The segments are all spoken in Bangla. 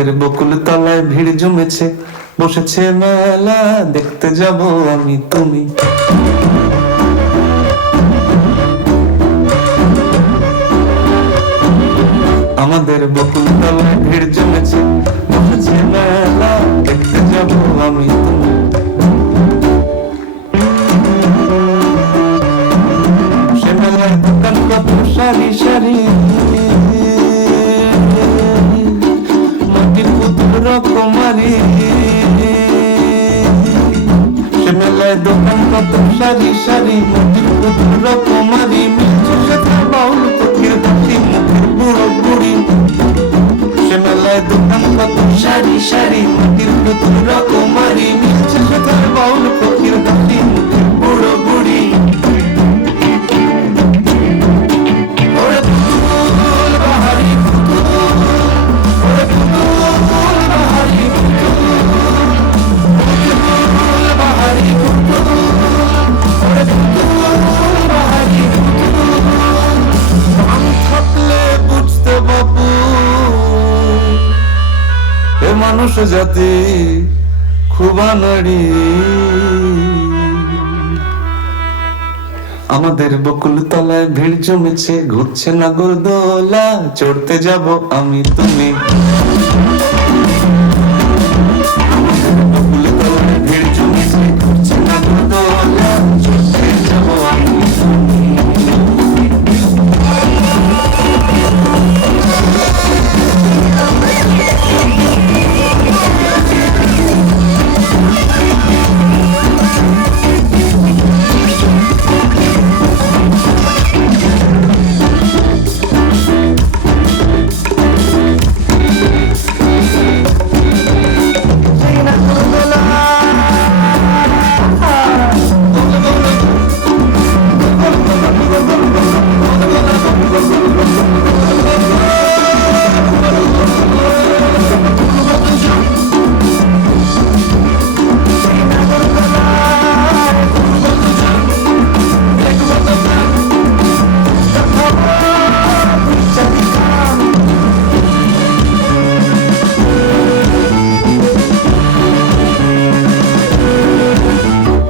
আমাদের বকুল তলায় ভিড় জমেছে, বসেছে মেলা, দেখতে যাব আমি তুমি। আমাদের বকুল তলায় ভিড় জমেছে, বসেছে মেলা, দেখতে যাব আমি তুমি। সে মেলায় দোকান কত সারি সারি, মাটির পুতুল রকমারি। সে মেলায় দোকান কত সারি সারি, মাটির পুতুল রকমারি। মিলছে সাথে বাউল ফকির দাসি, মুখের বুড়ো বুড়ি। সে মেলায় দোকান কত সারি সারি, মাটির পুতুল রকমারি। মিলছে সাথে বাউল ফকির দাসি, মুখের বুড়ো বুড়ি। মানুষ জাতি খুব আনাড়ি। আমাদের বকুল তলায় ভিড় জমেছে, ঘুরছে নাগরদোলা, চড়তে যাব আমি তুমি। আমাদের বকুল তলায় ভিড় জমেছে, ঘুরছে নাগরদোলা, চড়তে যাব আমি তুমি।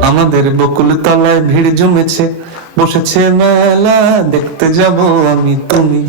আমাদের বকুল তলায় ভিড় জমেছে, বসেছে মেলা, দেখতে যাব আমি তুমি।